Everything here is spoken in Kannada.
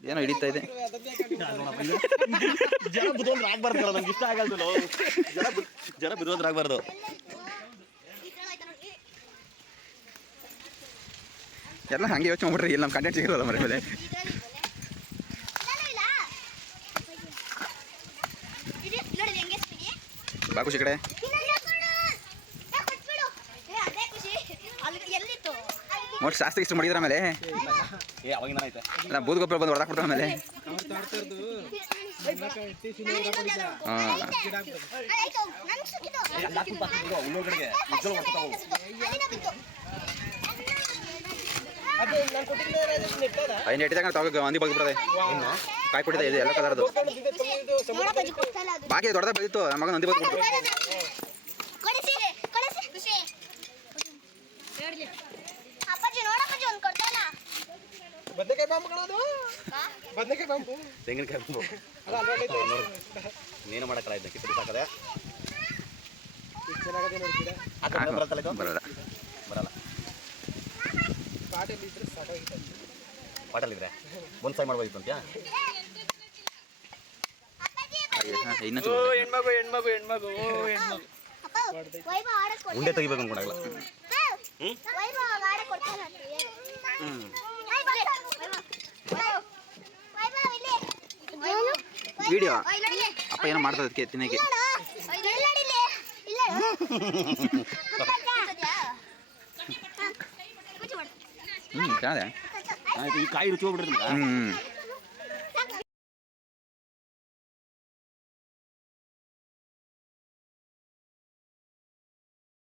ಏನೋ ಹಿಡಿತಾ ಇದೆ. ಜನ ಬುದ್ಧೋದ್ರ ಆಗ್ಬಾರ್ದು ಕಣ ನಂಗೆ ಇಷ್ಟ ಆಗಲ್ದು ಜನ ಜನ ಆಗ್ಬಾರ್ದು. ಎಲ್ಲ ಹಂಗೆ ಯೋಚನೆ ಮಾಡ್ರಿ ಇಲ್ಲಿ ನಮ್ಮ ಕಂಟೆಂಟ್ ಸಿಗಿರೋಲ್ಲ ಮರ ಮೇಲೆ. ನೋಡಿ ಹೆಂಗೆ ಸ್ವಿಗಿ ಬಾ ಖುಷಿ ಕಡೆ ನೋಡಿ ಶಾಸ್ತ್ರ ಇಷ್ಟು ಮಾಡಿದ್ರ ಆಮೇಲೆ? ಏ ಐತೆ? ಅಲ್ಲ ಬೂದ್ ಗೊಬ್ಬರ ಬಂದು ಹೊಡೆದಾಕ್ಬಿಡ್ತಾರ ಮಾಡ್ಕೊತಾವು ಐದು ಇಟ್ಟಿದಾಗ ತಗೋ ಅಂದಿ ಬಗ್ಬಿಡ್ತದೆ ಕಾಯಿ ಕೊಟ್ಟಿದೆ ಇದೆ ಎಲ್ಲ ಕಲರ್ದು ಬಾಕಿ ದೊಡ್ಡದಾಗ ಬೆಳೀತು ನಮ್ಮ ಮಗನ ನಂದಿ ಬಗ್ಬಿಡ್ತು ಬದನೆಕಾಯಿ ಬಾಂಬ್ ಕಣದು? ಬದನೆಕಾಯಿ ಬಾಂಬು? ತೆಂಗಿನಕಾಯಿ ನೀನು ಮಾಡಕ್ಕಲ್ಲ ಇದ್ದ ಕಿತ್ತಡಿ ಸಾಕದೆ. ಚೆನ್ನಾಗದೆ ಬರಲ್ಲ. ಬರಲ್ಲ. ಕಾಟಲ್ಲಿ ಇದ್ರೆ ಸಾಕಾಗಿತ್ತು ಪಾಟಲ್ಲಿದ್ರೆ ಒಂದು ಸೈ ಮಾಡ್ಬೋದಿತ್ತು ಇನ್ನೂ ಹೆಣ್ಮಗು ಹೆಣ್ಮಗು ಹೆಣ್ಮಗು ಹೆಣ್ಮಗು. ಉಂಡೆ ತೆಗಿಬೇಕು ಅನ್ಕೊಂಡಾಗಲ್ಲ ಹ್ಮ್? ವಿಡಿಯೋ ಓ, ಇಲ್ಲಿ ನೋಡಿ ಇಲ್ಲಿ. ಅಪ್ಪ ಏನೋ ಮಾಡ್ತದೆ ಅದಕ್ಕೆ ತಿನ್ನಕ್ಕೆ ನೋಡು. ಇಲ್ಲಿ ನೋಡಿ ಇಲ್ಲಿ. ಇಲ್ಲ. ಕೂತ್ಕೊಳ್ತಾ? ಹಾ. ಕೂತ್ಕೊಡು. ಹ್ಞೂ ಚೆನ್ನಾಗಿದೆ ಆಯ್ತು ಈ ಕಾಯಿ ರುಚಿ ಹೋಗ್ಬಿಡ್ರಿ ಹ್ಞೂ